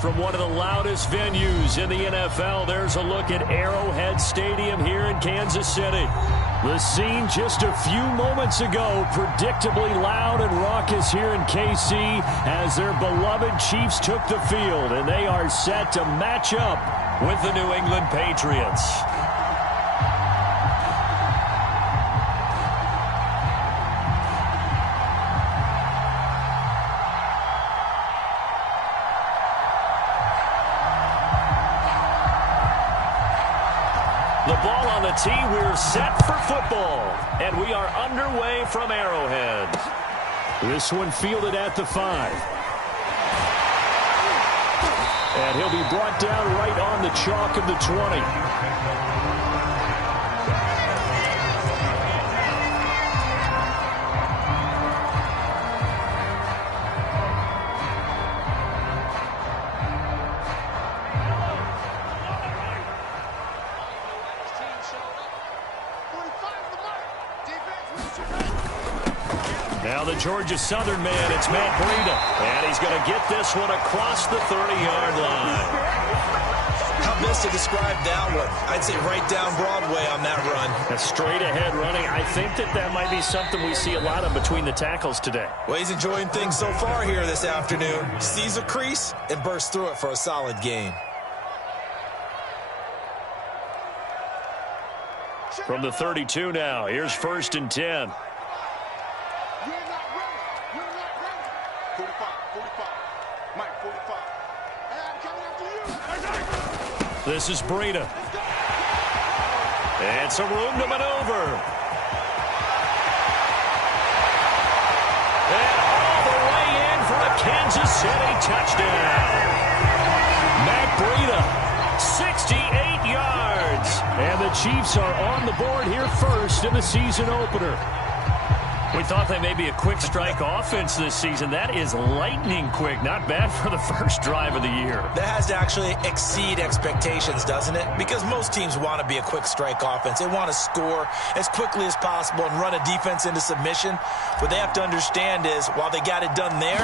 From one of the loudest venues in the NFL, there's a look at Arrowhead Stadium here in Kansas City. The scene just a few moments ago, predictably loud and raucous here in KC as their beloved Chiefs took the field, and they are set to match up with the New England Patriots. The ball on the tee, we're set for football, and we are underway from Arrowhead. This one fielded at the 5. And he'll be brought down right on the chalk of the 20. Now the Georgia Southern man, it's Matt Breida. And he's going to get this one across the 30-yard line. How best to describe that one? I'd say right down Broadway on that run. A straight-ahead running. I think that might be something we see a lot of between the tackles today. Well, he's enjoying things so far here this afternoon. Sees a crease and bursts through it for a solid gain. From the 32 now, here's 1st and 10. This is Breida. And some room to maneuver. And all the way in for a Kansas City touchdown. Matt Breida, 68 yards. And the Chiefs are on the board here first in the season opener. We thought they may be a quick strike offense this season. That is lightning quick. Not bad for the first drive of the year. That has to actually exceed expectations, doesn't it? Because most teams want to be a quick strike offense. They want to score as quickly as possible and run a defense into submission. What they have to understand is, while they got it done there,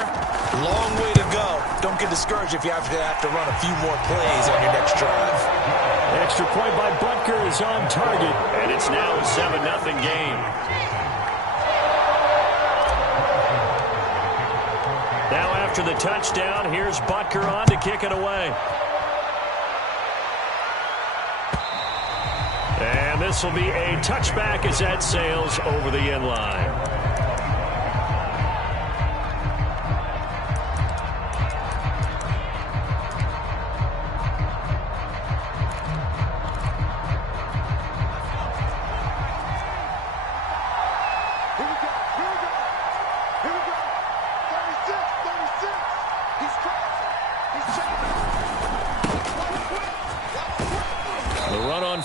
long way to go. Don't get discouraged if you have to run a few more plays on your next drive. Extra point by Butker is on target, and it's now a 7-0 game. Now after the touchdown, here's Butker on to kick it away. And this will be a touchback as that sails over the end line.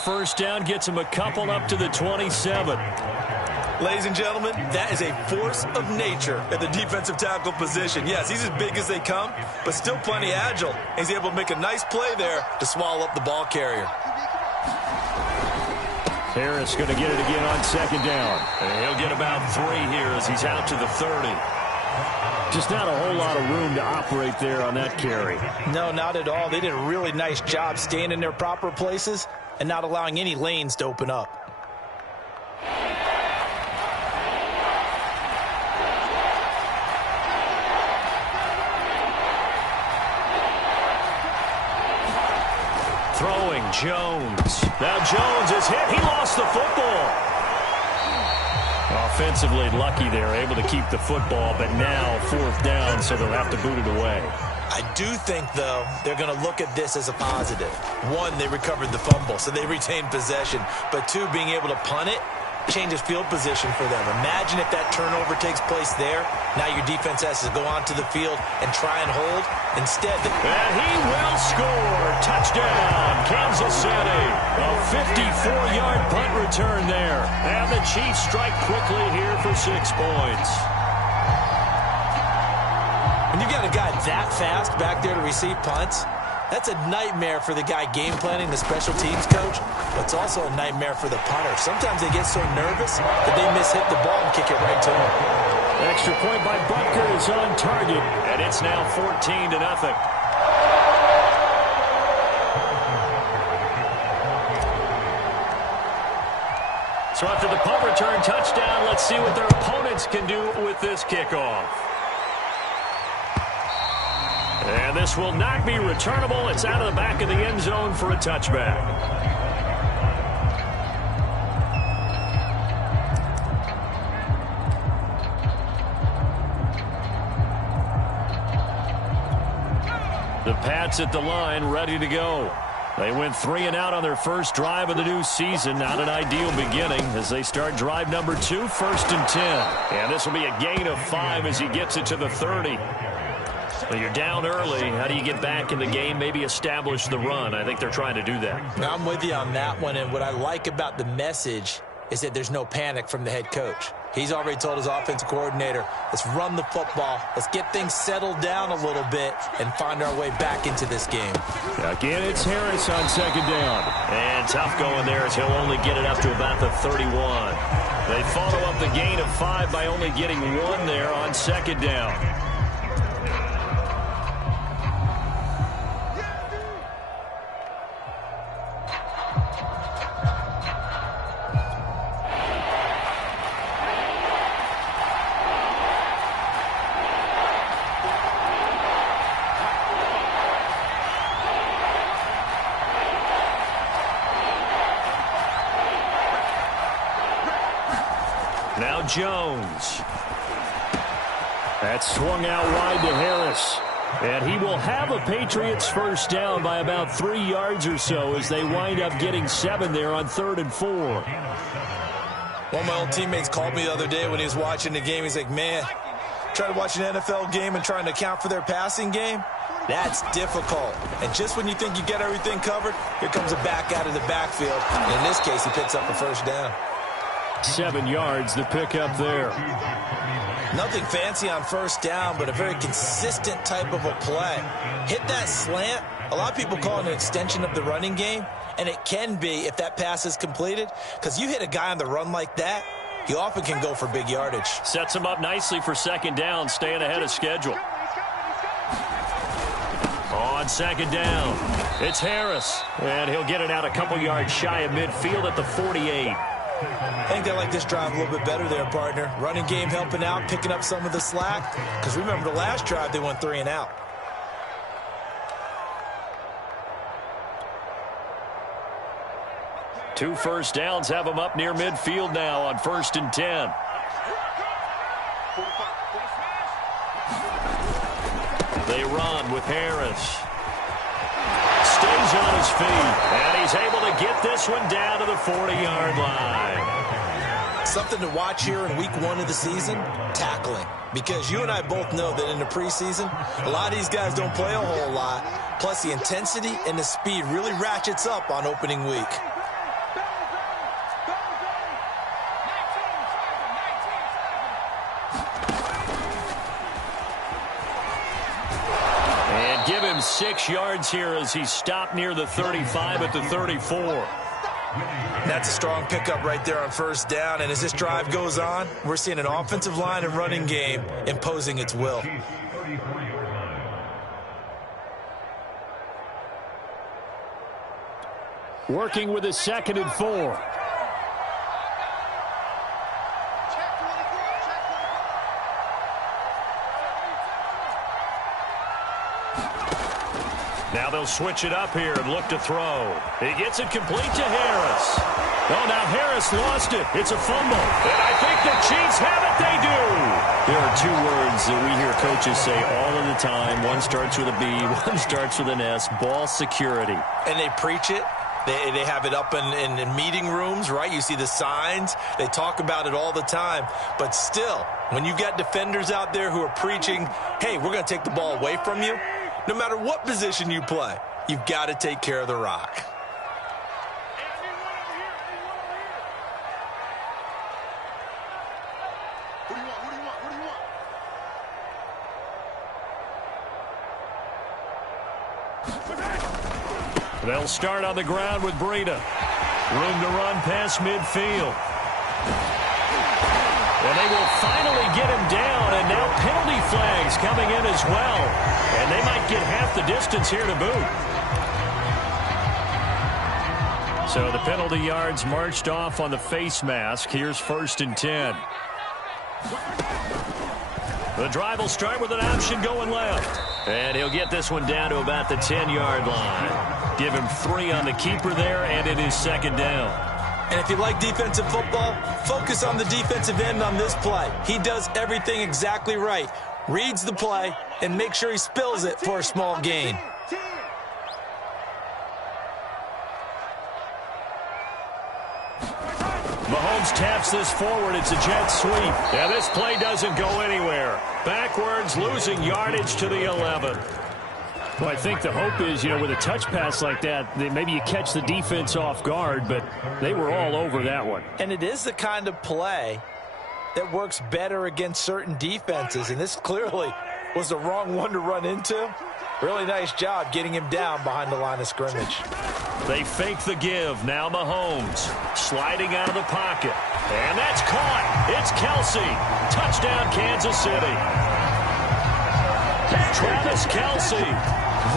First down gets him a couple up to the 27. Ladies and gentlemen, that is a force of nature at the defensive tackle position. Yes, he's as big as they come, but still plenty agile. He's able to make a nice play there to swallow up the ball carrier. Harris going to get it again on 2nd down. And he'll get about 3 here as he's out to the 30. Just not a whole lot of room to operate there on that carry. No, not at all. They did a really nice job staying in their proper places and not allowing any lanes to open up. Throwing Jones. Now Jones is hit. He lost the football. Offensively lucky they're able to keep the football, but now 4th down, so they'll have to boot it away. I do think, though, they're going to look at this as a positive. 1, they recovered the fumble, so they retained possession. But 2, being able to punt it changes field position for them. Imagine if that turnover takes place there. Now your defense has to go onto the field and try and hold. Instead, and he will score. Touchdown, Kansas City. A 54-yard punt return there. And the Chiefs strike quickly here for 6 points. When you got a guy that fast back there to receive punts, that's a nightmare for the guy game planning, the special teams coach, but it's also a nightmare for the punter. Sometimes they get so nervous that they mishit the ball and kick it right to him. Extra point by Butker is on target, and it's now 14-0. So after the punt return touchdown, let's see what their opponents can do with this kickoff. And this will not be returnable. It's out of the back of the end zone for a touchback. The Pats at the line, ready to go. They went 3 and out on their first drive of the new season. Not an ideal beginning as they start drive number 2, 1st and 10. And this will be a gain of 5 as he gets it to the 30. Well, you're down early. How do you get back in the game, maybe establish the run? I think they're trying to do that. Now, I'm with you on that one, and what I like about the message is that there's no panic from the head coach. He's already told his offensive coordinator, let's run the football, let's get things settled down a little bit and find our way back into this game. Again, it's Harris on 2nd down. And tough going there as he'll only get it up to about the 31. They follow up the gain of 5 by only getting 1 there on 2nd down. Now Jones. That's swung out wide to Harris. And he will have a Patriots first down by about 3 yards or so as they wind up getting 7 there on 3rd and 4. One of my old teammates called me the other day when he was watching the game. He's like, man, trying to watch an NFL game and trying to account for their passing game? That's difficult. And just when you think you get everything covered, here comes a back out of the backfield. And in this case, he picks up a first down. 7 yards, the pickup there. Nothing fancy on first down, but a very consistent type of a play. Hit that slant. A lot of people call it an extension of the running game, and it can be if that pass is completed, because you hit a guy on the run like that, he often can go for big yardage. Sets him up nicely for 2nd down, staying ahead of schedule. On 2nd down, it's Harris, and he'll get it out a couple yards shy of midfield at the 48. I think they like this drive a little bit better there, partner. Running game helping out, picking up some of the slack. Because remember the last drive, they went 3 and out. Two first downs have them up near midfield now on 1st and 10. They run with Harris. Stays on his feet, and he's able to get this one down to the 40-yard line. Something to watch here in week 1 of the season, tackling. Because you and I both know that in the preseason, a lot of these guys don't play a whole lot. Plus, the intensity and the speed really ratchets up on opening week. Give him 6 yards here as he stopped near the 35 at the 34. That's a strong pickup right there on first down. And as this drive goes on, we're seeing an offensive line and running game imposing its will. Working with a 2nd and 4. Now they'll switch it up here and look to throw. He gets it complete to Harris. Oh, now Harris lost it. It's a fumble. And I think the Chiefs have it. They do. There are 2 words that we hear coaches say all of the time. One starts with a B, one starts with an S. Ball security. And they preach it. They have it up in meeting rooms, right? You see the signs. They talk about it all the time. But still, when you got defenders out there who are preaching, hey, we're going to take the ball away from you, no matter what position you play, you've got to take care of the rock. They'll start on the ground with Breida. Room to run past midfield. And they will finally get him down, and now penalty flags coming in as well. And they might get half the distance here to boot. So the penalty yards marched off on the face mask. Here's 1st and 10. The drive will start with an option going left. And he'll get this one down to about the 10-yard line. Give him 3 on the keeper there, and it is 2nd down. And if you like defensive football, focus on the defensive end on this play. He does everything exactly right. Reads the play and make sure he spills it for a small gain. Mahomes taps this forward. It's a jet sweep. Yeah, this play doesn't go anywhere. Backwards, losing yardage to the 11. Well, I think the hope is, with a touch pass like that, maybe you catch the defense off guard, but they were all over that one. And it is the kind of play that works better against certain defenses, and this clearly was the wrong one to run into. Really nice job getting him down behind the line of scrimmage. They fake the give. Now Mahomes sliding out of the pocket. And that's caught. It's Kelsey. Touchdown, Kansas City. Travis Kelsey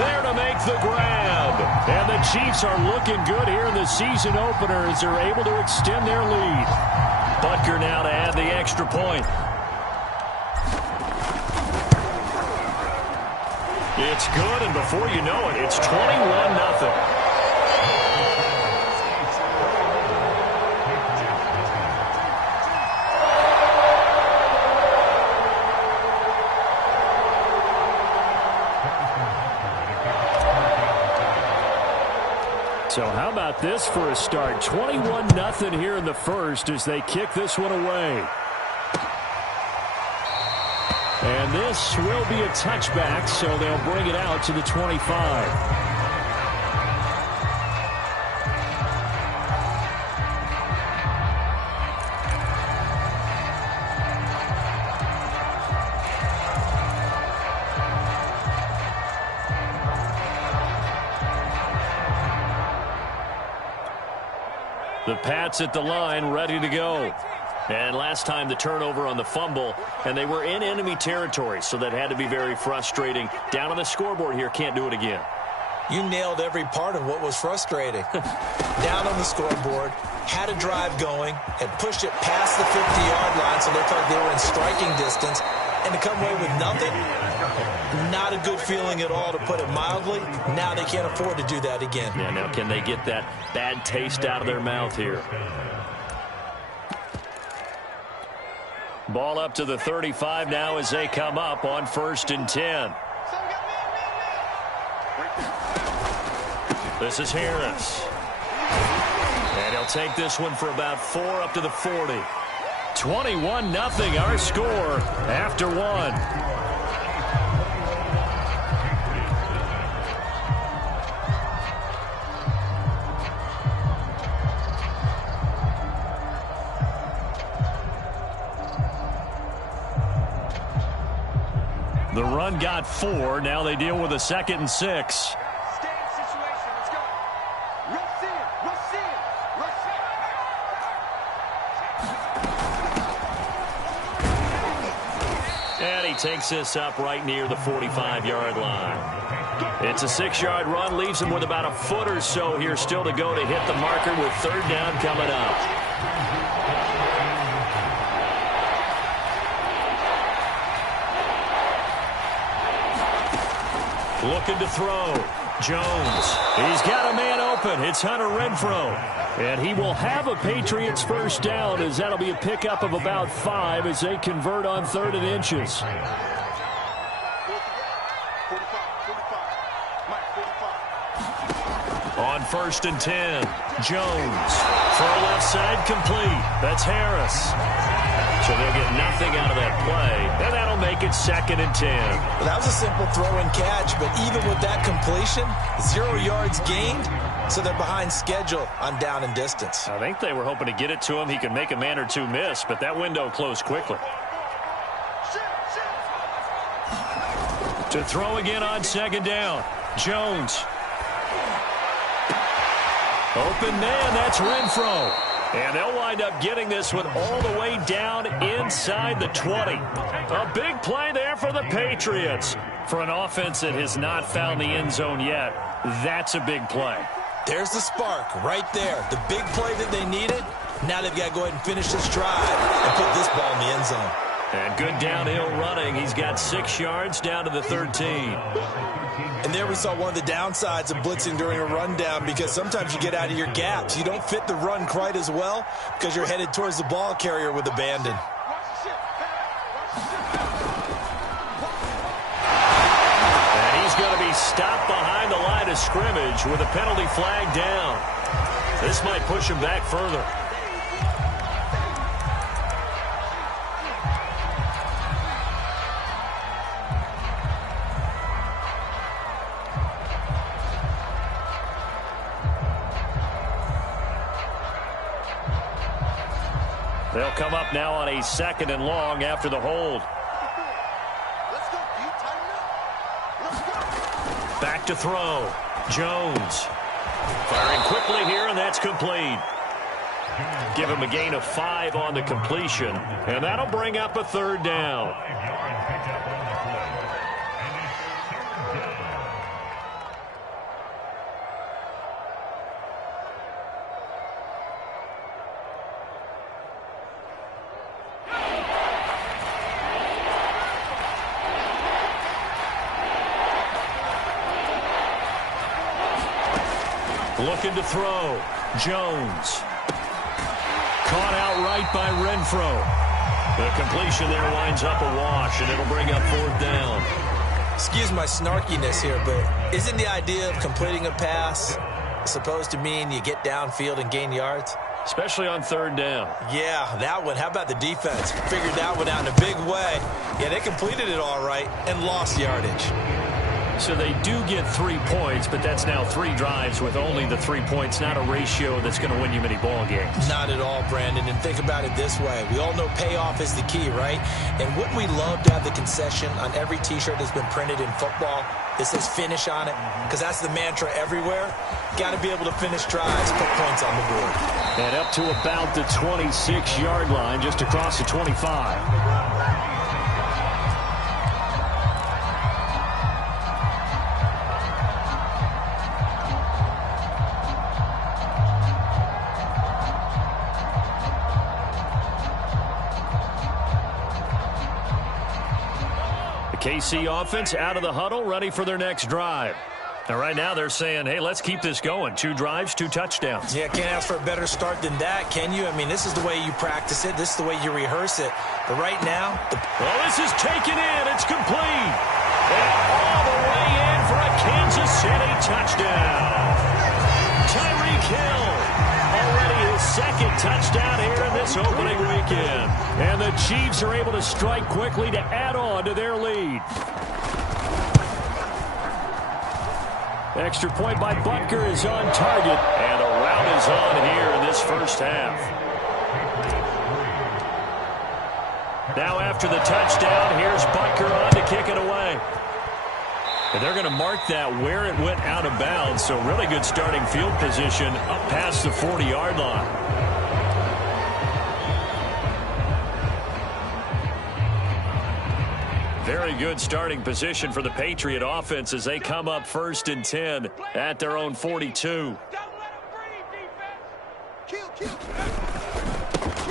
there to make the grab. And the Chiefs are looking good here in the season opener as they're able to extend their lead. Butker now to add the extra point. It's good, and before you know it, it's 21-0. So how about this for a start? 21-0 here in the first as they kick this one away. And this will be a touchback, so they'll bring it out to the 25. The Pats at the line, ready to go. And last time the turnover on the fumble, and they were in enemy territory, so that had to be very frustrating. Down on the scoreboard here, can't do it again. You nailed every part of what was frustrating. Down on the scoreboard, had a drive going, had pushed it past the 50-yard line, so they felt they were in striking distance, and to come away with nothing, not a good feeling at all, to put it mildly. Now they can't afford to do that again. Yeah, now can they get that bad taste out of their mouth here? Ball up to the 35 now as they come up on 1st and 10. This is Harris. And he'll take this one for about 4 up to the 40. 21-0 our score after 1. The run got 4. Now they deal with a 2nd and 6. And he takes this up right near the 45-yard line. It's a 6-yard run, leaves him with about a foot or so here still to go to hit the marker with 3rd down coming up. Looking to throw. Jones. He's got a man open. It's Hunter Renfrow. And he will have a Patriots first down as that'll be a pickup of about 5 as they convert on 3rd and inches. On 1st and 10. Jones. Throw left side complete. That's Harris. So they'll get nothing out of that play, and that'll make it 2nd and 10. Well, that was a simple throw and catch, but even with that completion, 0 yards gained, so they're behind schedule on down and distance. I think they were hoping to get it to him. He could make a man or two miss, but that window closed quickly. To throw again on 2nd down. Jones. Open man, that's Renfrow. And they'll wind up getting this one all the way down inside the 20. A big play there for the Patriots. For an offense that has not found the end zone yet, that's a big play. There's the spark right there. The big play that they needed. Now they've got to go ahead and finish this drive and put this ball in the end zone. And good downhill running. He's got 6 yards down to the 13. And there we saw one of the downsides of blitzing during a rundown, because sometimes you get out of your gaps. You don't fit the run quite as well because you're headed towards the ball carrier with abandon. And he's going to be stopped behind the line of scrimmage with a penalty flag down. This might push him back further. They'll come up now on a 2nd and long after the hold. Back to throw. Jones. Firing quickly here, and that's complete. Give him a gain of 5 on the completion, and that'll bring up a 3rd down. Looking to throw. Jones. Caught outright by Renfro. The completion there winds up a wash, and it'll bring up 4th down. Excuse my snarkiness here, but isn't the idea of completing a pass supposed to mean you get downfield and gain yards? Especially on 3rd down. Yeah, that one. How about the defense? Figured that one out in a big way. Yeah, they completed it all right and lost yardage. So they do get 3 points, but that's now 3 drives with only the 3 points, not a ratio that's going to win you many ball games. Not at all, Brandon. And think about it this way. We all know payoff is the key, right? And wouldn't we love to have the concession on every T-shirt that's been printed in football that says finish on it? Because that's the mantra everywhere. Got to be able to finish drives, put points on the board. And up to about the 26-yard line, just across the 25. KC offense out of the huddle, ready for their next drive. Now, right now, they're saying, hey, let's keep this going. 2 drives, 2 touchdowns. Yeah, can't ask for a better start than that, can you? I mean, this is the way you practice it. This is the way you rehearse it. But right now... Well, this is taken in. It's complete. And all the way in for a Kansas City touchdown. Tyreek Hill. Already his 2nd touchdown here in this opening weekend. And the Chiefs are able to strike quickly to add on to their lead. Extra point by Butker is on target. And the rout is on here in this first half. Now after the touchdown, here's Butker on to kick it away. And they're going to mark that where it went out of bounds. So really good starting field position up past the 40-yard line. Very good starting position for the Patriot offense as they come up 1st and 10 at their own 42.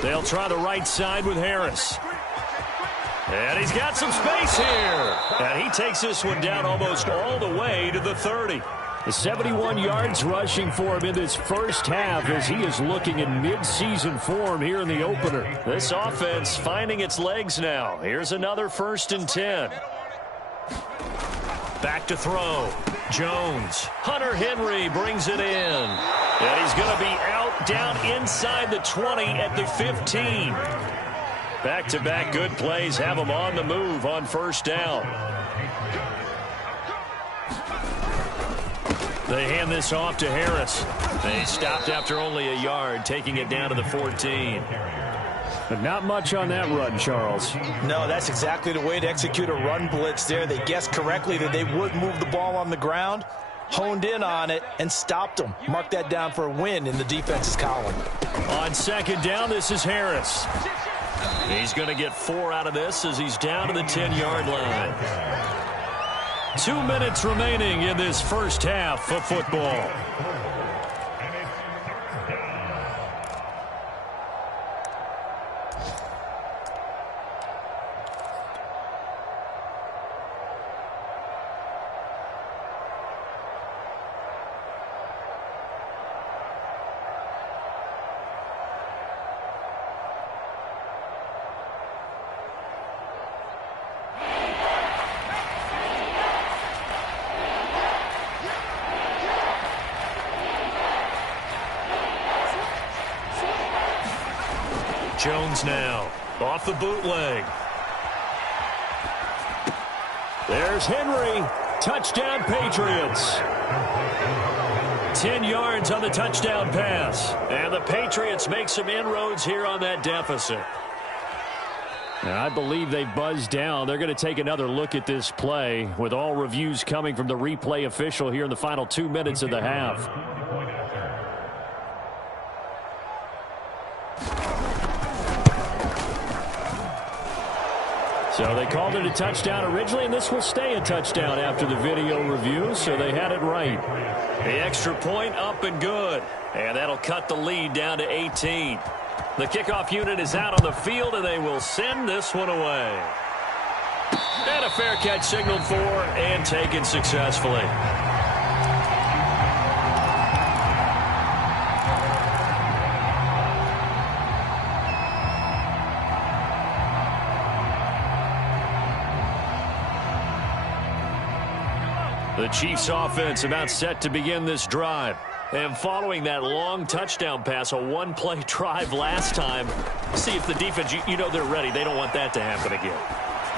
They'll try the right side with Harris. And he's got some space here. And he takes this one down almost all the way to the 30. The 71 yards rushing for him in this first half as he is looking in mid-season form here in the opener. This offense finding its legs now. Here's another 1st and 10. Back to throw. Jones. Hunter Henry brings it in. And he's going to be out down inside the 20 at the 15. Back-to-back good plays have him on the move on 1st down. They hand this off to Harris. They stopped after only a yard, taking it down to the 14. But not much on that run, Charles. No, that's exactly the way to execute a run blitz there. They guessed correctly that they would move the ball on the ground, honed in on it, and stopped them. Mark that down for a win in the defense's column. On 2nd down, this is Harris. He's going to get 4 out of this as he's down to the 10-yard line. 2 minutes remaining in this first half of football. Jones now. Off the bootleg. There's Henry. Touchdown, Patriots. 10 yards on the touchdown pass. And the Patriots make some inroads here on that deficit. And I believe they buzzed down. They're going to take another look at this play with all reviews coming from the replay official here in the final 2 minutes of the half. So they called it a touchdown originally, and this will stay a touchdown after the video review, so they had it right. The extra point up and good, and that'll cut the lead down to 18. The kickoff unit is out on the field, and they will send this one away. And a fair catch signaled for and taken successfully. The Chiefs offense about set to begin this drive. And following that long touchdown pass, a one-play drive last time, see if the defense, you know they're ready. They don't want that to happen again.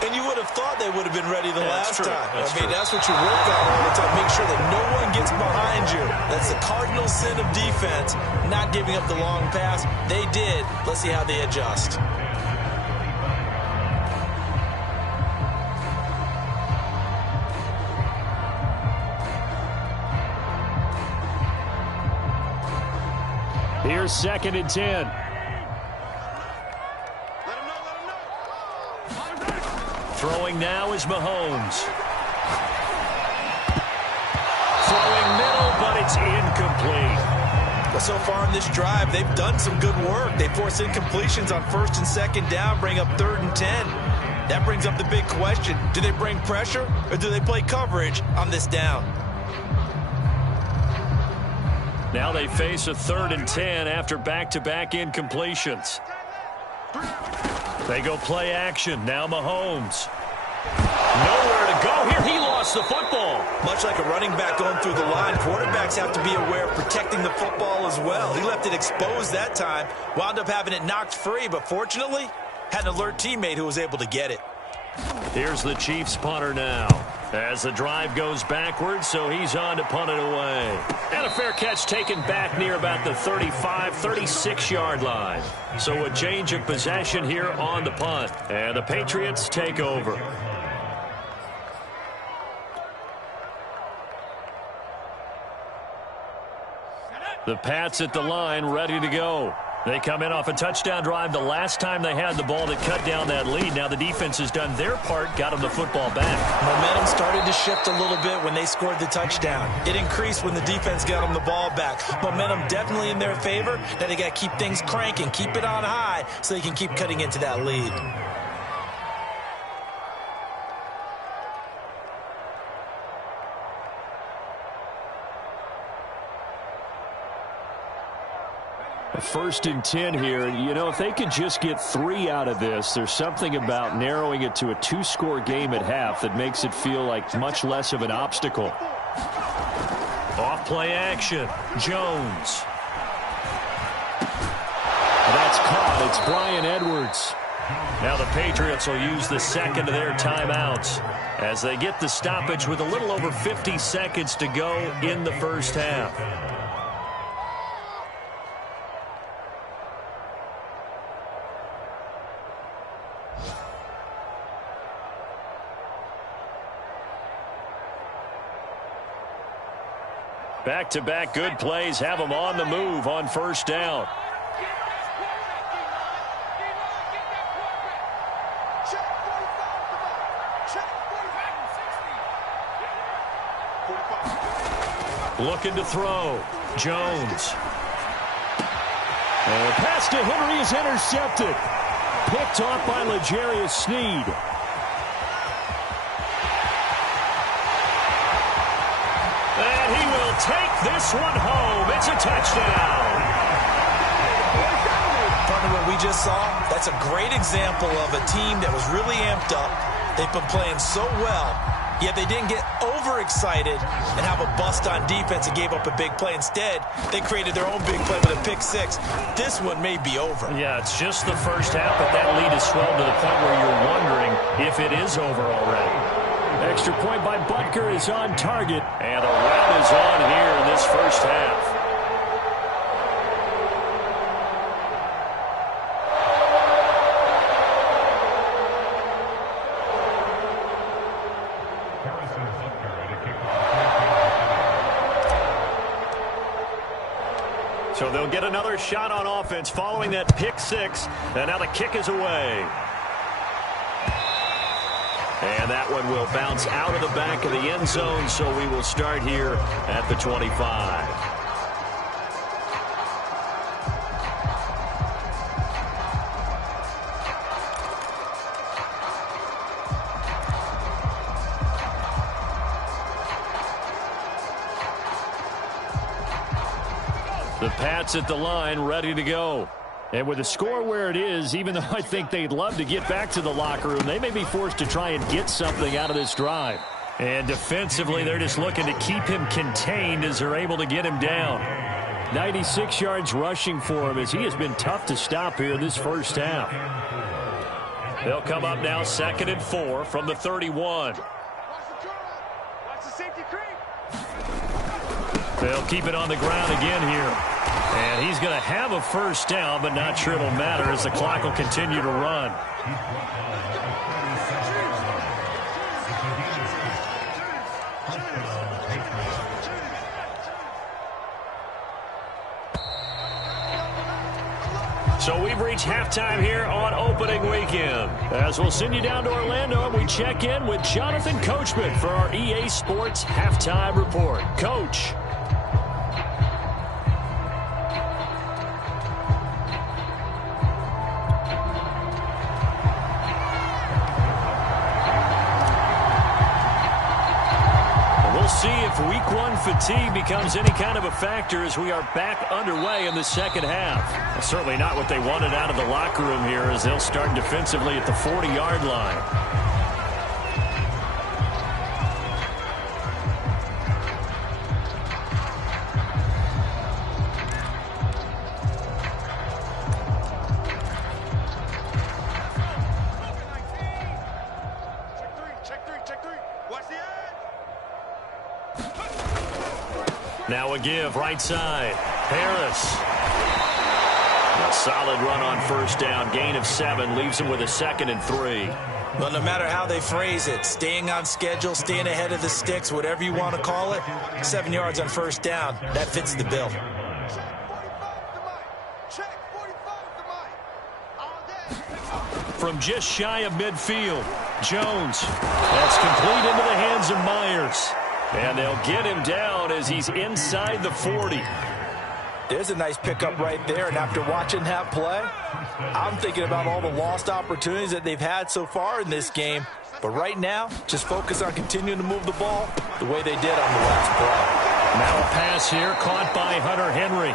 And you would have thought they would have been ready the last time. That's what you work on all the time. Make sure that no one gets behind you. That's the cardinal sin of defense, not giving up the long pass. They did. Let's see how they adjust. Here's 2nd and 10. Throwing now is Mahomes. Throwing middle, but it's incomplete. Well, so far in this drive, they've done some good work. They force incompletions on 1st and 2nd down, bring up 3rd and 10. That brings up the big question. Do they bring pressure, or do they play coverage on this down? Now they face a 3rd and 10 after back-to-back incompletions. They go play action. Now Mahomes. Nowhere to go here. He lost the football. Much like a running back going through the line, quarterbacks have to be aware of protecting the football as well. He left it exposed that time, wound up having it knocked free, but fortunately, had an alert teammate who was able to get it. Here's the Chiefs punter now. As the drive goes backwards, so he's on to punt it away. And a fair catch taken back near about the 35, 36-yard line. So a change of possession here on the punt. And the Patriots take over. The Pats at the line, ready to go. They come in off a touchdown drive the last time they had the ball that cut down that lead. Now the defense has done their part, got them the football back. Momentum started to shift a little bit when they scored the touchdown. It increased when the defense got them the ball back. Momentum definitely in their favor. Now they got to keep things cranking, keep it on high so they can keep cutting into that lead. First and 10 here. You know, if they could just get 3 out of this, there's something about narrowing it to a 2-score game at half that makes it feel like much less of an obstacle. Off play action. Jones. That's caught. It's Bryan Edwards. Now the Patriots will use the second of their timeouts as they get the stoppage with a little over 50 seconds to go in the first half. Back-to-back good plays have them on the move on first down. Looking to throw. Jones. And pass to Henry is intercepted. Picked off by L'Jarius Sneed. And he will take this one home. It's a touchdown. Partner, what we just saw, that's a great example of a team that was really amped up, They've been playing so well, yet they didn't get overexcited and have a bust on defense and gave up a big play. Instead, they created their own big play with a pick six. This one may be over. Yeah, it's just the first half, but that lead has swelled to the point where you're wondering if it is over already. Extra point by Butker is on target, and a run is on here in this first half. So they'll get another shot on offense following that pick six. And now the kick is away. And that one will bounce out of the back of the end zone. So we will start here at the 25. The Pats at the line, ready to go. And with the score where it is, even though I think they'd love to get back to the locker room, they may be forced to try and get something out of this drive. And defensively, they're just looking to keep him contained as they're able to get him down. 96 yards rushing for him as he has been tough to stop here this first half. They'll come up now 2nd and 4 from the 31. They'll keep it on the ground again here. And he's going to have a first down, but not sure it'll matter as the clock will continue to run. So we've reached halftime here on opening weekend. As we'll send you down to Orlando, and we check in with Jonathan Coachman for our EA Sports Halftime Report. Coach. See if week one fatigue becomes any kind of a factor as we are back underway in the second half. Well, certainly not what they wanted out of the locker room here as they'll start defensively at the 40-yard line. Now a give, right side. Harris. A solid run on first down. Gain of 7 leaves him with a 2nd and 3. Well, no matter how they phrase it, staying on schedule, staying ahead of the sticks, whatever you want to call it, 7 yards on first down, that fits the bill. From just shy of midfield, Jones. That's complete into the hands of Myers. And they'll get him down as he's inside the 40. There's a nice pickup right there, and after watching that play, I'm thinking about all the lost opportunities that they've had so far in this game. But right now, just focus on continuing to move the ball the way they did on the last play. Now a pass here caught by Hunter Henry.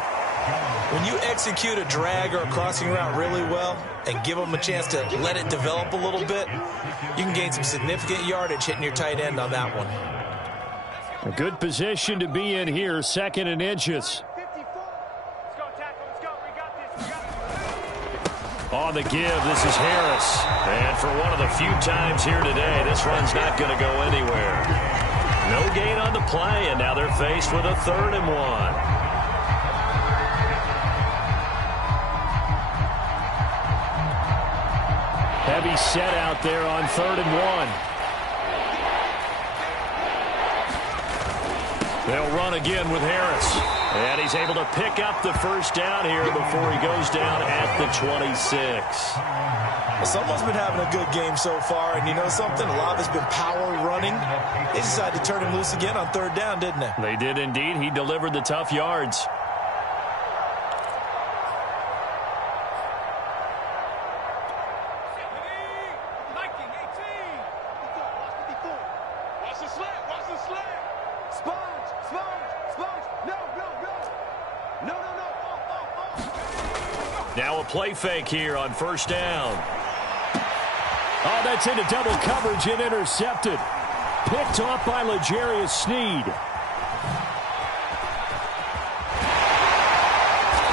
When you execute a drag or a crossing route really well and give them a chance to let it develop a little bit, you can gain some significant yardage hitting your tight end on that one. A good position to be in here, 2nd and inches. On the give, this is Harris. And for one of the few times here today, this run's not going to go anywhere. No gain on the play, and now they're faced with a 3rd and 1. Heavy set out there on 3rd and 1. They'll run again with Harris. And he's able to pick up the first down here before he goes down at the 26. Well, someone's been having a good game so far, and you know something? A lot of it's been power running. They decided to turn him loose again on 3rd down, didn't they? They did indeed. He delivered the tough yards. Now a play fake here on first down. Oh, that's into double coverage and intercepted. Picked off by L'Jarius Sneed.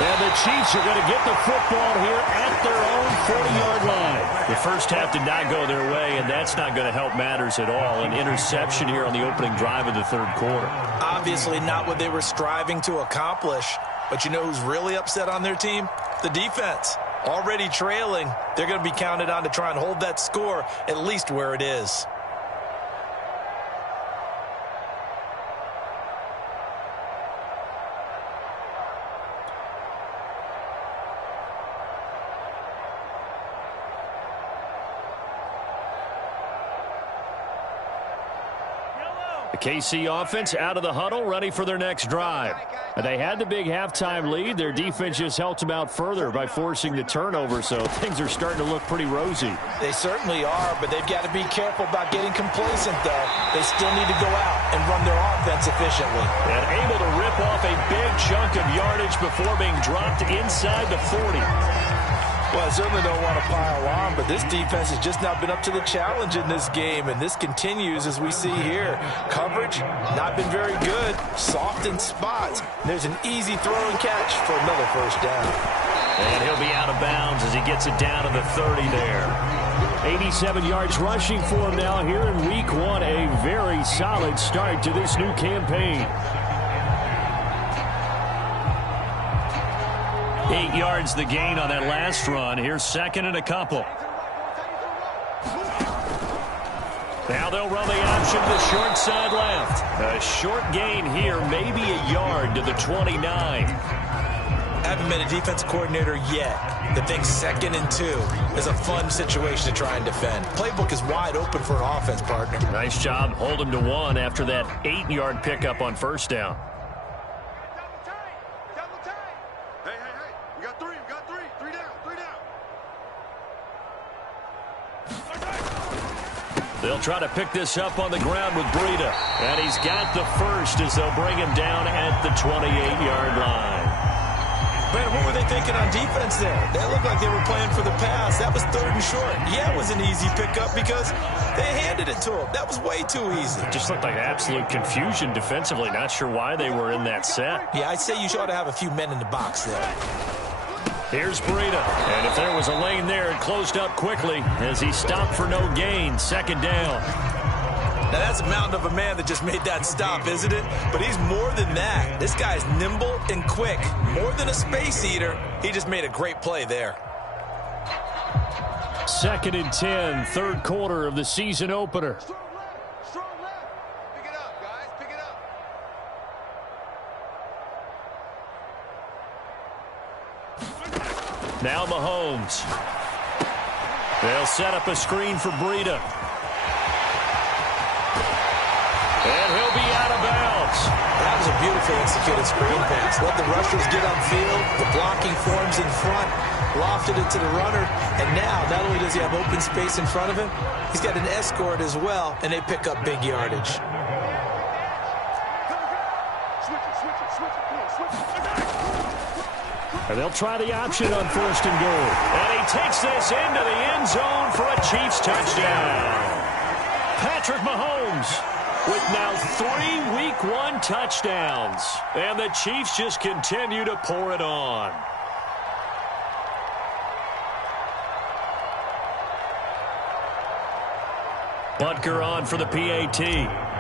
And the Chiefs are going to get the football here at their own 40-yard line. The first half did not go their way, and that's not going to help matters at all. An interception here on the opening drive of the third quarter. Obviously not what they were striving to accomplish. But you know who's really upset on their team? The defense. Already trailing, they're going to be counted on to try and hold that score at least where it is. The KC offense out of the huddle, ready for their next drive. They had the big halftime lead. Their defense just helped them out further by forcing the turnover, so things are starting to look pretty rosy. They certainly are, but they've got to be careful about getting complacent, though. They still need to go out and run their offense efficiently. And able to rip off a big chunk of yardage before being dropped inside the 40. Well, I certainly don't want to pile on, but this defense has just not been up to the challenge in this game, and this continues as we see here. Coverage, not been very good. Soft in spots. There's an easy throw and catch for another first down. And he'll be out of bounds as he gets it down to the 30 there. 87 yards rushing for him now here in Week 1. A very solid start to this new campaign. 8 yards the gain on that last run. Here's second and a couple. Now they'll run the option to the short side left. A short gain here, maybe a yard to the 29. Haven't been a defense coordinator yet that thinks 2nd and 2 is a fun situation to try and defend. Playbook is wide open for an offense, partner. Nice job holding to 1 after that 8-yard pickup on first down. They'll try to pick this up on the ground with Breida. And he's got the first as they'll bring him down at the 28-yard line. Brandon, what were they thinking on defense there? They looked like they were playing for the pass. That was 3rd and short. Yeah, it was an easy pickup because they handed it to him. That was way too easy. It just looked like absolute confusion defensively. Not sure why they were in that set. Yeah, I'd say you ought to have a few men in the box there. Here's Breida. And if there was a lane there, it closed up quickly as he stopped for no gain. 2nd down. Now, that's a mountain of a man that just made that stop, isn't it? But he's more than that. This guy's nimble and quick. More than a space eater. He just made a great play there. 2nd and 10, third quarter of the season opener. Now Mahomes. They'll set up a screen for Breida. And he'll be out of bounds. That was a beautifully executed screen pass. Let the rushers get upfield. The blocking forms in front. Lofted it to the runner. And now, not only does he have open space in front of him, he's got an escort as well, and they pick up big yardage. And they'll try the option on 1st and goal. And he takes this into the end zone for a Chiefs touchdown. Patrick Mahomes with now 3 Week 1 touchdowns. And the Chiefs just continue to pour it on. Butker on for the PAT.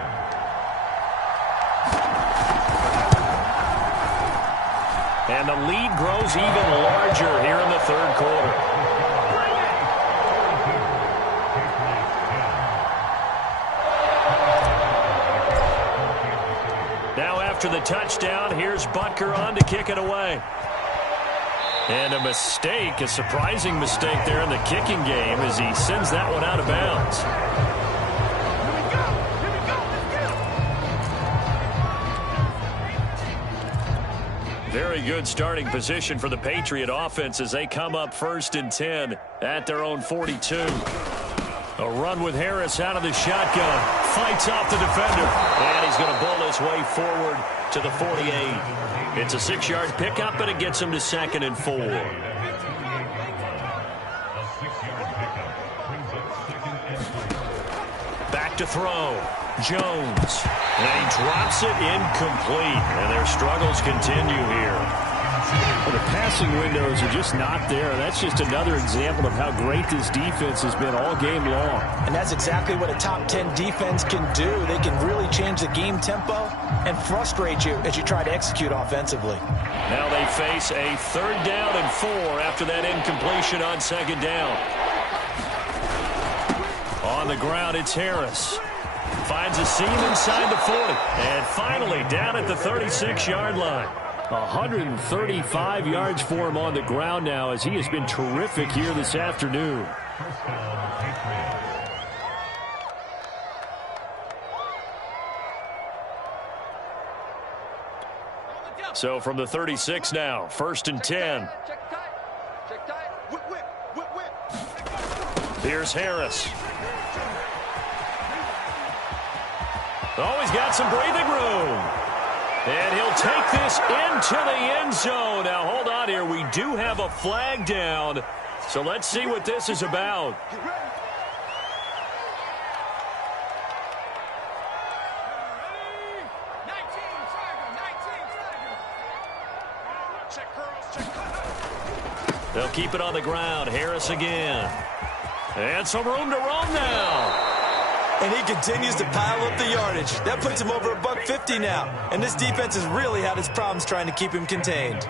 And the lead grows even larger here in the third quarter. Now after the touchdown, here's Butker on to kick it away. And a mistake, a surprising mistake there in the kicking game as he sends that one out of bounds. Very good starting position for the Patriot offense as they come up 1st and 10 at their own 42. A run with Harris out of the shotgun. Fights off the defender. And he's going to bull his way forward to the 48. It's a 6-yard pickup, and it gets him to 2nd and 4. to throw. Jones. And he drops it incomplete. And their struggles continue here. Well, the passing windows are just not there. That's just another example of how great this defense has been all game long. And that's exactly what a top 10 defense can do. They can really change the game tempo and frustrate you as you try to execute offensively. Now they face a 3rd down and 4 after that incompletion on 2nd down. On the ground, it's Harris. Finds a seam inside the 40. And finally down at the 36-yard line. 135 yards for him on the ground now as he has been terrific here this afternoon. So from the 36 now, 1st and 10. Here's Harris. Oh, he's got some breathing room. And he'll take this into the end zone. Now, hold on here. We do have a flag down. So let's see what this is about. They'll keep it on the ground. Harris again. And some room to roam now. And he continues to pile up the yardage. That puts him over $150 now. And this defense has really had its problems trying to keep him contained.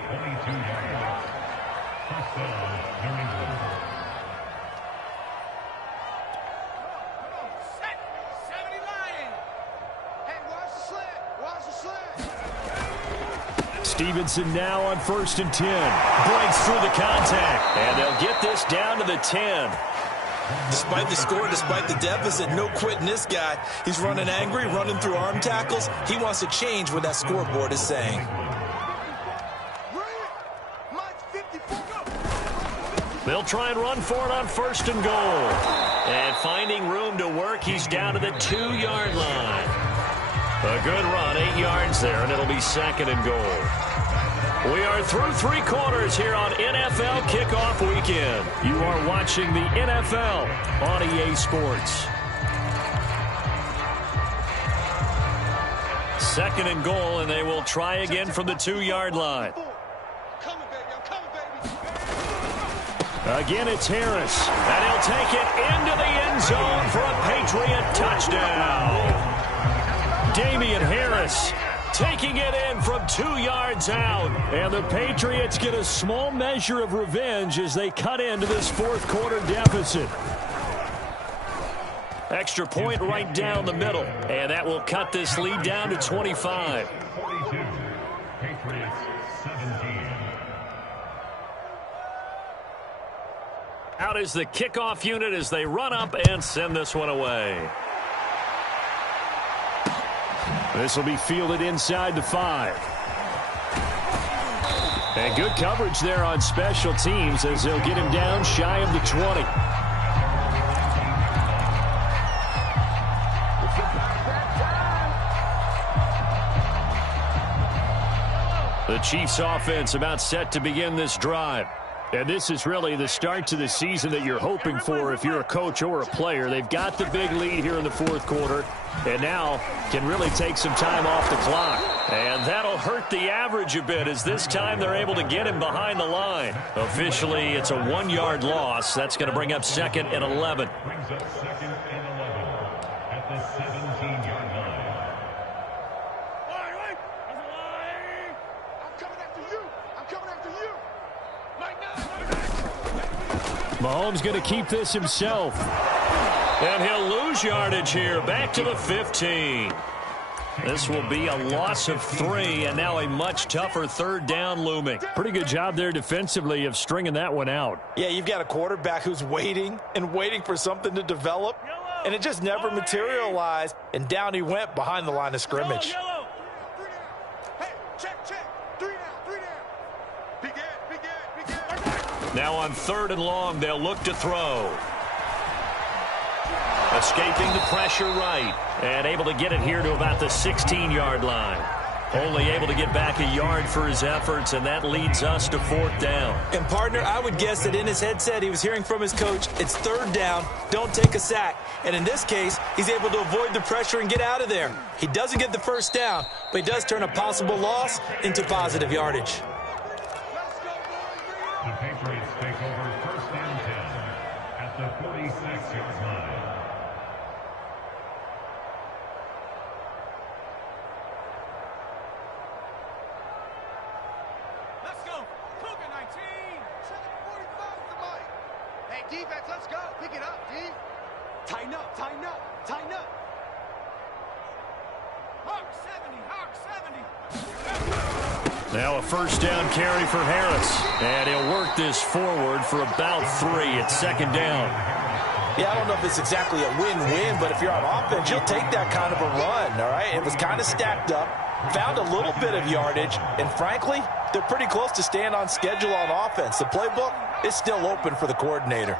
Stevenson now on 1st and 10. Breaks through the contact. And they'll get this down to the 10. Despite the score, despite the deficit, no quitting this guy. He's running angry, running through arm tackles. He wants to change what that scoreboard is saying. They'll try and run for it on 1st and goal. And finding room to work, he's down to the 2-yard line. A good run, 8 yards there, and it'll be 2nd and goal. We are through 3 quarters here on NFL Kickoff Weekend. You are watching the NFL on EA Sports. 2nd and goal, and they will try again from the 2-yard line. Again, it's Harris, and he'll take it into the end zone for a Patriot touchdown. Damian Harris taking it in from 2 yards out. And the Patriots get a small measure of revenge as they cut into this 4th quarter deficit. Extra point right down the middle. And that will cut this lead down to 25. 42. Patriots 17. Out is the kickoff unit as they run up and send this one away. This will be fielded inside the 5. And good coverage there on special teams as they'll get him down shy of the 20. The Chiefs offense about set to begin this drive. And this is really the start to the season that you're hoping for if you're a coach or a player. They've got the big lead here in the 4th quarter and now can really take some time off the clock. And that'll hurt the average a bit as this time they're able to get him behind the line. Officially, it's a 1-yard loss. That's going to bring up 2nd and 11. Brings up 2nd and 11 at the 17-yard line. I'm coming after you. I'm coming after you. Mahomes going to keep this himself. And he'll lose yardage here. Back to the 15. This will be a loss of 3, and now a much tougher 3rd down looming. Pretty good job there defensively of stringing that one out. Yeah, you've got a quarterback who's waiting and waiting for something to develop, and it just never materialized, and down he went behind the line of scrimmage. Hey, check. 3 down. Big Ed. Now on 3rd and long, they'll look to throw. Escaping the pressure right, and able to get it here to about the 16-yard line. Only able to get back a yard for his efforts, and that leads us to 4th down. And, partner, I would guess that in his headset he was hearing from his coach, it's 3rd down, don't take a sack. And in this case, he's able to avoid the pressure and get out of there. He doesn't get the 1st down, but he does turn a possible loss into positive yardage. The Patriots take over 1st and 10 at the 46-yard line. Let's go. Cougar 19. 745 is the mic. Hey, defense, let's go. Pick it up, D. Tighten up, tighten up, tighten up. Hawk 70, Hawk 70. Now a 1st down carry for Harris. And he'll work this forward for about 3 at 2nd down. Yeah, I don't know if it's exactly a win-win, but if you're on offense, you'll take that kind of a run, all right? It was kind of stacked up, found a little bit of yardage, and frankly, they're pretty close to staying on schedule on offense. The playbook is still open for the coordinator.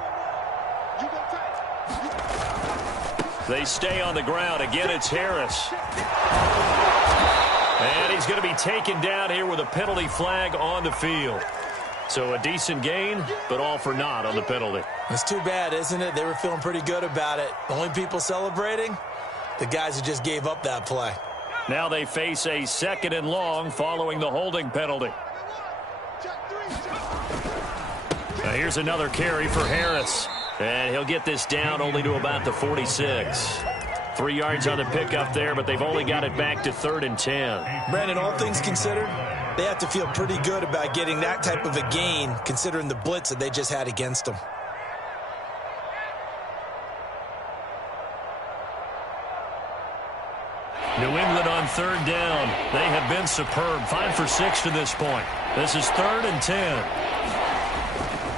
They stay on the ground. Again, it's Harris. And he's going to be taken down here with a penalty flag on the field. So a decent gain, but all for naught on the penalty. It's too bad, isn't it? They were feeling pretty good about it. The only people celebrating, the guys who just gave up that play. Now they face a 2nd and long following the holding penalty. Now here's another carry for Harris. And he'll get this down only to about the 46. 3 yards on the pickup there, but they've only got it back to 3rd and 10. Brandon, all things considered, they have to feel pretty good about getting that type of a gain, considering the blitz that they just had against them. New England on 3rd down. They have been superb. 5 for 6 to this point. This is 3rd and 10.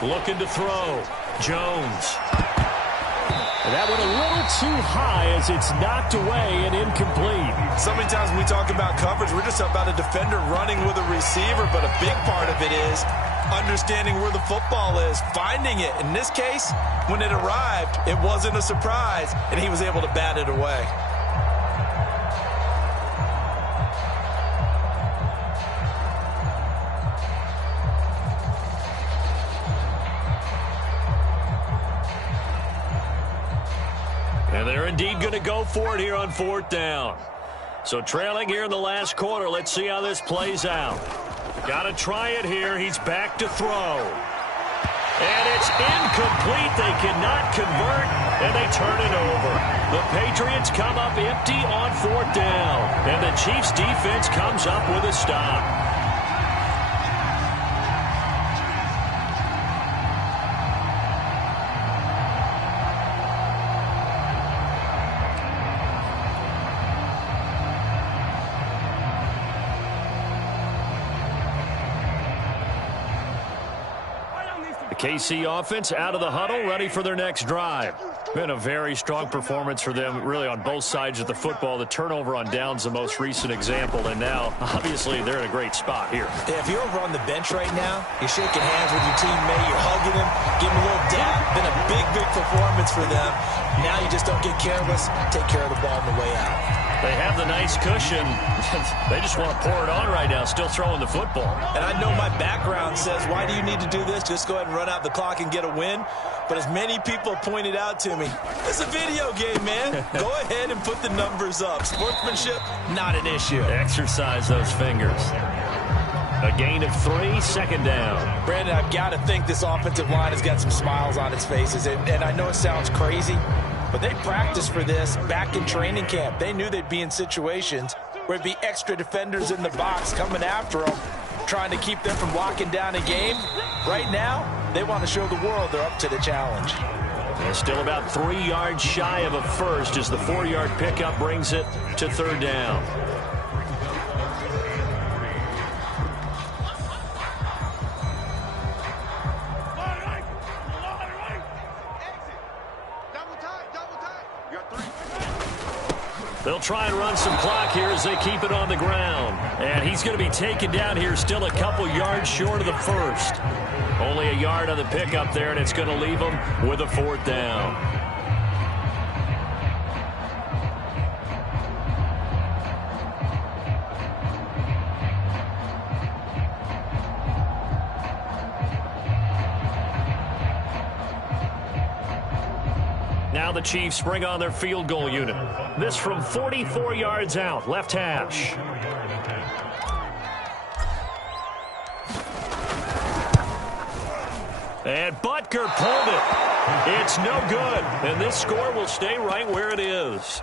Looking to throw. Jones. And that went a little too high as it's knocked away and incomplete. So many times when we talk about coverage, we're just about a defender running with a receiver, but a big part of it is understanding where the football is, finding it. In this case, when it arrived, it wasn't a surprise, and he was able to bat it away. And they're indeed going to go for it here on 4th down. So trailing here in the last quarter. Let's see how this plays out. Got to try it here. He's back to throw. And it's incomplete. They cannot convert, and they turn it over. The Patriots come up empty on 4th down. And the Chiefs defense comes up with a stop. KC offense out of the huddle, ready for their next drive. Been a very strong performance for them, really, on both sides of the football. The turnover on downs, the most recent example, and now, obviously, they're in a great spot here. Yeah, if you're over on the bench right now, you're shaking hands with your teammate, you're hugging him, giving him a little dap. Been a big, big performance for them. Now you just don't get careless, take care of the ball on the way out. They have the nice cushion. They just want to pour it on right now, still throwing the football. And I know my background says, why do you need to do this? Just go ahead and run out the clock and get a win. But as many people pointed out to me, it's a video game, man. Go ahead and put the numbers up. Sportsmanship, not an issue. Exercise those fingers. A gain of 3, 2nd down. Brandon, I've got to think this offensive line has got some smiles on its faces. And I know it sounds crazy, but they practiced for this back in training camp. They knew they'd be in situations where it'd be extra defenders in the box coming after them, trying to keep them from locking down a game. Right now, they want to show the world they're up to the challenge. They're still about 3 yards shy of a first as the 4-yard pickup brings it to 3rd down. They'll try and run some clock here as they keep it on the ground. And he's going to be taken down here still a couple yards short of the first. Only a yard on the pickup there, and it's going to leave him with a 4th down. now the Chiefs bring on their field goal unit. This from 44 yards out, left hash. And Butker pulled it. It's no good. And this score will stay right where it is.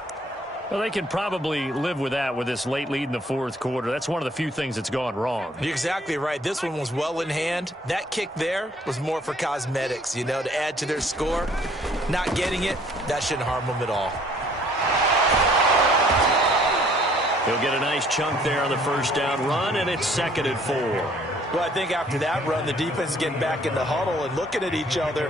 Well, they can probably live with that with this late lead in the fourth quarter. That's one of the few things that's gone wrong. You're exactly right. This one was well in hand. That kick there was more for cosmetics, you know, to add to their score. Not getting it, that shouldn't harm them at all. He'll get a nice chunk there on the first down run, and it's 2nd and 4. Well, I think after that run, the defense is getting back in the huddle and looking at each other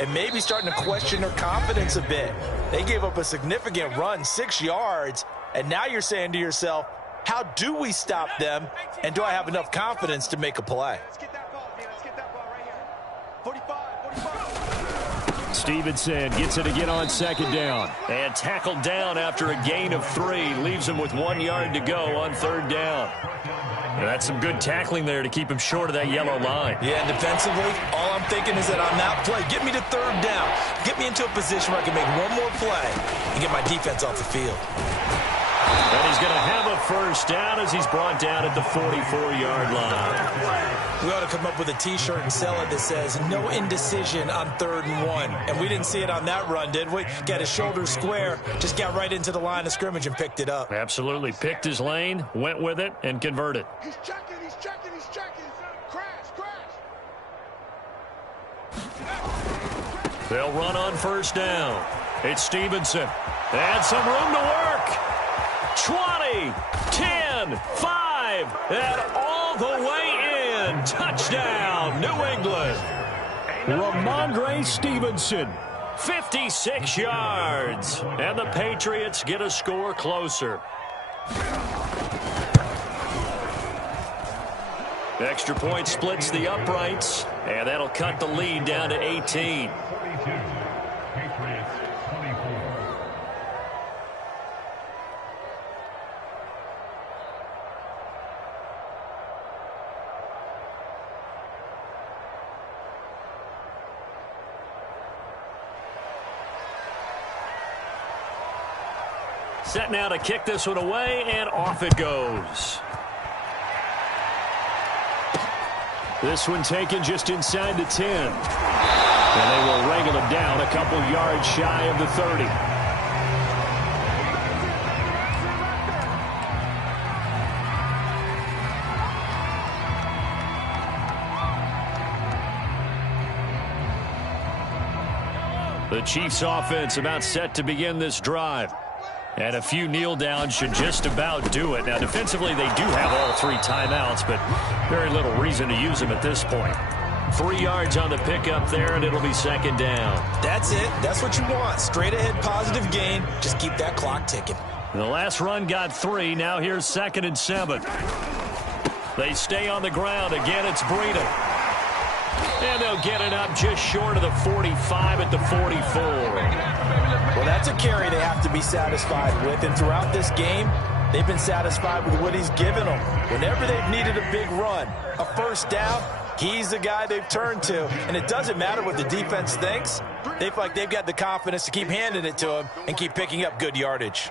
and maybe starting to question their confidence a bit. They gave up a significant run, 6 yards, and now you're saying to yourself, how do we stop them, and do I have enough confidence to make a play? Let's get that ball, man. Let's get that ball right here. 45. Stevenson gets it again on 2nd down. And tackled down after a gain of 3. Leaves him with 1 yard to go on 3rd down. And that's some good tackling there to keep him short of that yellow line. Yeah, and defensively, all I'm thinking is that on that play, get me to 3rd down. Get me into a position where I can make one more play and get my defense off the field. And he's going to have a first down as he's brought down at the 44-yard line. We ought to come up with a T-shirt and sell it that says, no indecision on 3rd and 1. And we didn't see it on that run, did we? Got his shoulders square, just got right into the line of scrimmage and picked it up. Absolutely. Picked his lane, went with it, and converted. He's checking. Crash. They'll run on first down. It's Stevenson. And some room to work. 20, 10, 5, and all the way in. Touchdown, New England. Ramondre Stevenson, 56 yards. And the Patriots get a score closer. Extra point splits the uprights, and that'll cut the lead down to 18. 42. Patriots 24. Set now to kick this one away, and off it goes. This one taken just inside the 10. And they will wrangle him down a couple yards shy of the 30. The Chiefs offense about set to begin this drive. And a few kneel downs should just about do it. Now, defensively, they do have all 3 timeouts, but very little reason to use them at this point. 3 yards on the pickup there, and it'll be 2nd down. That's it. That's what you want. Straight ahead, positive gain. Just keep that clock ticking. The last run got 3. Now here's 2nd and 7. They stay on the ground. Again, it's Breida. And they'll get it up just short of the 45 at the 44. Well, that's a carry they have to be satisfied with. And throughout this game, they've been satisfied with what he's given them. Whenever they've needed a big run, a first down, he's the guy they've turned to. And it doesn't matter what the defense thinks. They feel like they've got the confidence to keep handing it to him and keep picking up good yardage.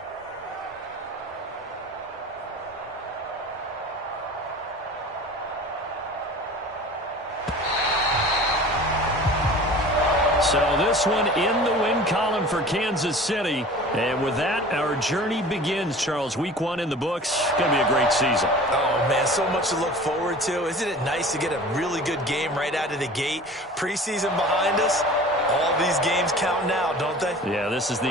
So this one in the win column for Kansas City. And with that, our journey begins, Charles. Week 1 in the books. Going to be a great season. Oh, man, so much to look forward to. Isn't it nice to get a really good game right out of the gate? Preseason behind us. All these games count now, don't they? Yeah, this is the